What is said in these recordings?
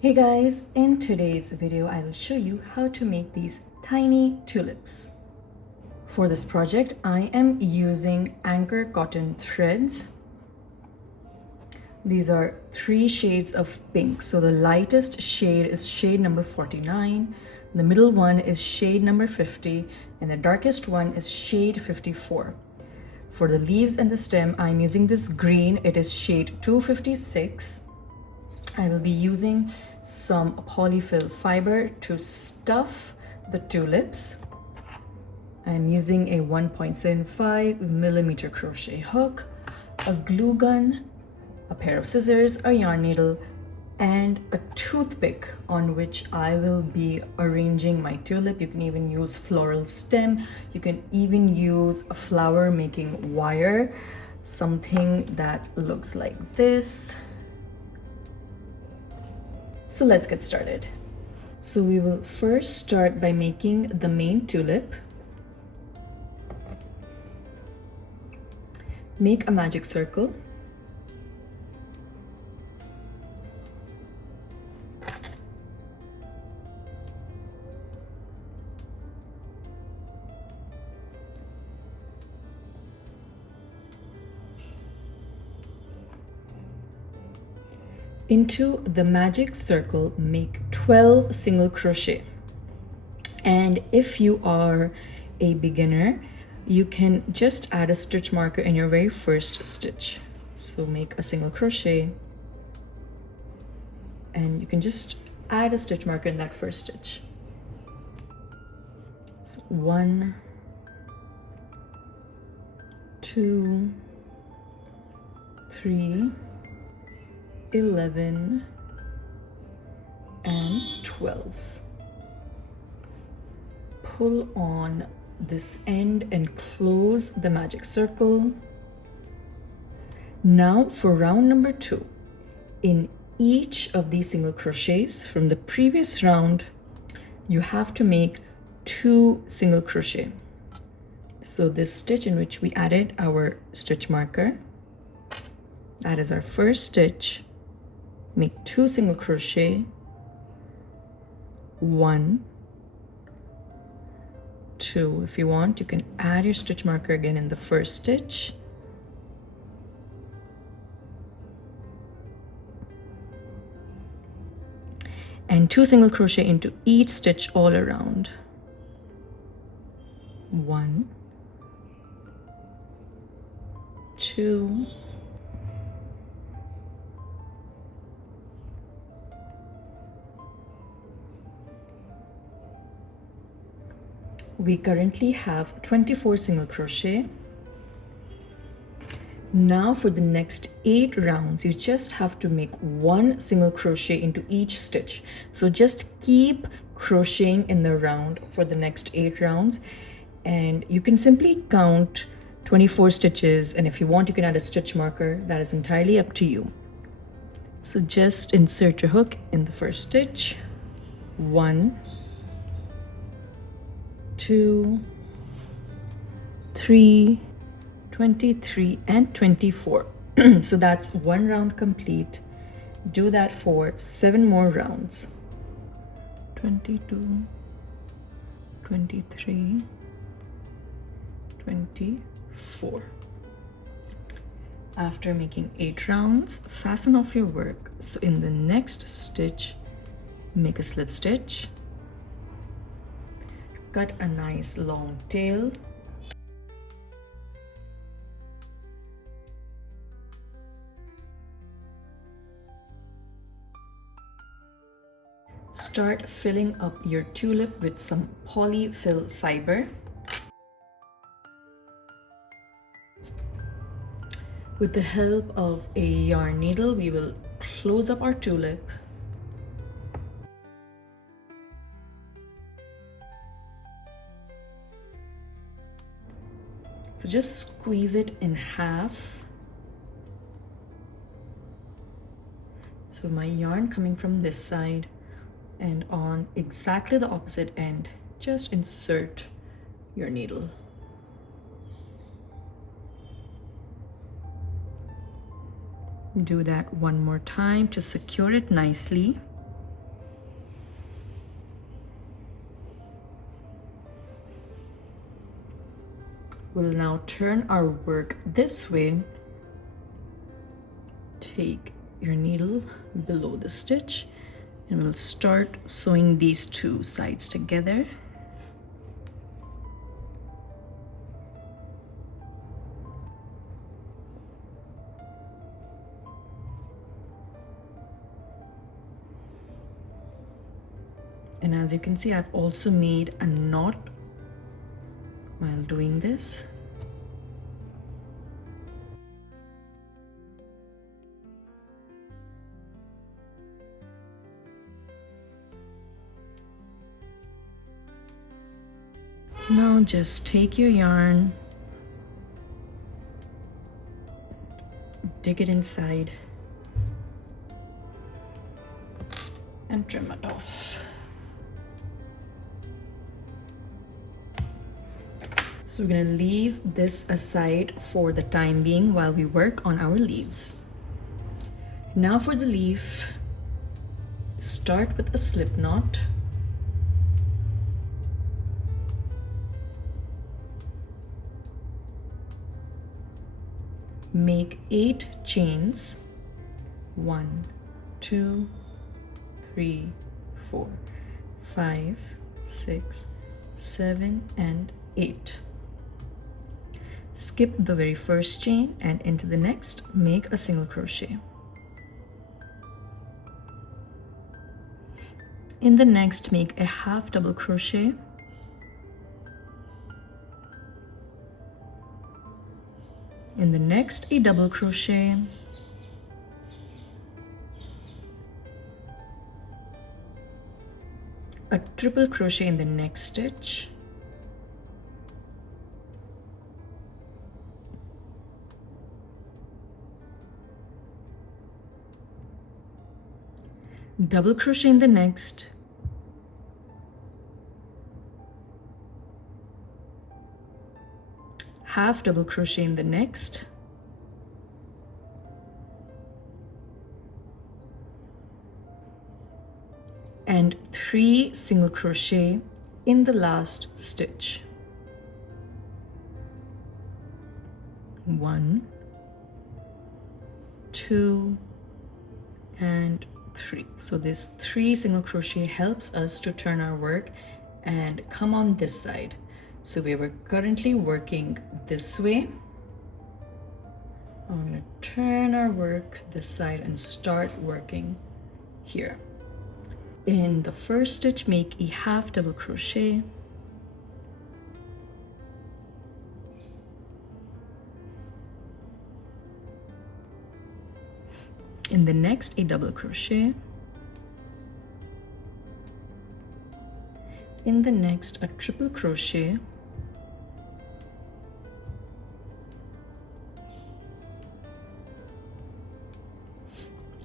Hey guys, in today's video I will show you how to make these tiny tulips. For this project I am using anchor cotton threads. These are 3 shades of pink. So the lightest shade is shade number 49, the middle one is shade number 50, and the darkest one is shade 54. For the leaves and the stem I'm using this green, it is shade 256. I will be using some polyfill fiber to stuff the tulips. I'm using a 1.75 millimeter crochet hook, a glue gun, a pair of scissors, a yarn needle, and a toothpick on which I will be arranging my tulip. You can even use floral stem. You can even use a flower making wire, something that looks like this. So let's get started. So we will first start by making the main tulip. Make a magic circle. Into the magic circle, make 12 single crochet. And if you are a beginner, you can just add a stitch marker in your very first stitch. So make a single crochet and you can just add a stitch marker in that first stitch. So 1, 2, 3, 11 and 12. Pull on this end and close the magic circle. Now for round number 2, in each of these single crochets from the previous round, you have to make 2 single crochet. So this stitch in which we added our stitch marker, that is our first stitch. Make 2 single crochet, 1, 2. If you want, you can add your stitch marker again in the first stitch. And 2 single crochet into each stitch all around. 1, 2, we currently have 24 single crochet. Now for the next 8 rounds, you just have to make 1 single crochet into each stitch. So just keep crocheting in the round for the next 8 rounds, and you can simply count 24 stitches, and if you want you can add a stitch marker. That is entirely up to you. So just insert your hook in the first stitch. 1, 2, 3, 23 and 24. So that's 1 round complete. Do that for 7 more rounds. 22, 23, 24. After making 8 rounds, fasten off your work. So in the next stitch, make a slip stitch. Cut a nice long tail. Start filling up your tulip with some polyfill fiber. With the help of a yarn needle, we will close up our tulip. So just squeeze it in half. So my yarn coming from this side, and on exactly the opposite end, just insert your needle. Do that one more time to secure it nicely. We'll now turn our work this way. Take your needle below the stitch and we'll start sewing these two sides together. And as you can see, I've also made a knot while doing this. Now just take your yarn, dig it inside, and trim it off. So we're going to leave this aside for the time being while we work on our leaves. Now for the leaf, start with a slip knot. Make 8 chains. 1, 2, 3, 4, 5, 6, 7, and 8. Skip the very first chain and into the next, make a single crochet. In the next, make a half double crochet. In the next, a double crochet. A triple crochet in the next stitch. Double crochet in the next. Half double crochet in the next. And 3 single crochet in the last stitch. 1, 2, and 3. So this 3 single crochet helps us to turn our work and come on this side. So we were currently working this way. I'm going to turn our work this side and start working here. In the first stitch, make a half double crochet. In the next, a double crochet. In the next, a triple crochet.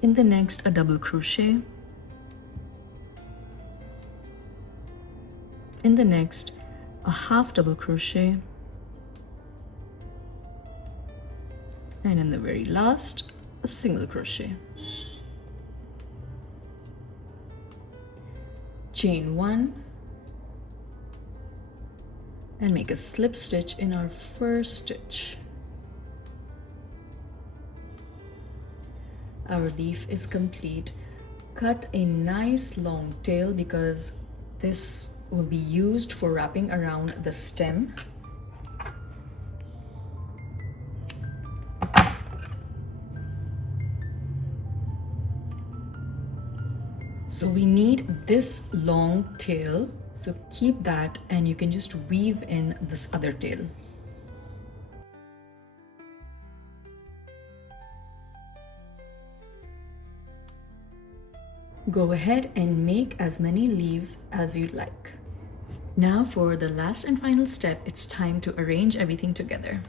In the next, a double crochet. In the next, a half double crochet. And in the very last, a single crochet. Chain 1 and make a slip stitch in our first stitch. Our leaf is complete. Cut a nice long tail because this will be used for wrapping around the stem. So we need this long tail, so keep that and you can just weave in this other tail. Go ahead and make as many leaves as you'd like. Now for the last and final step, it's time to arrange everything together.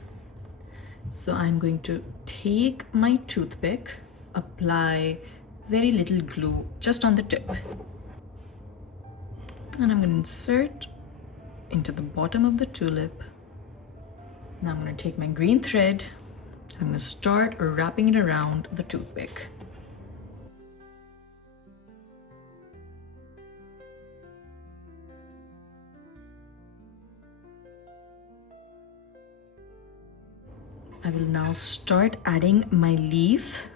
So I'm going to take my toothpick, apply very little glue just on the tip. And I'm going to insert into the bottom of the tulip. Now I'm going to take my green thread. I'm going to start wrapping it around the toothpick. I will now start adding my leaf.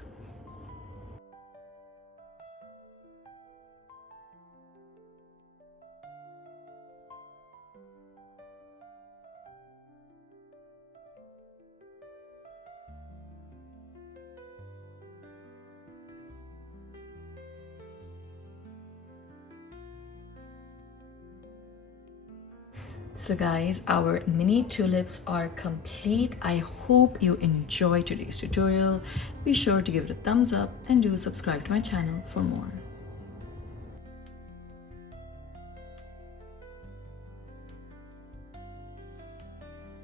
So guys, our mini tulips are complete. I hope you enjoyed today's tutorial. Be sure to give it a thumbs up and do subscribe to my channel for more.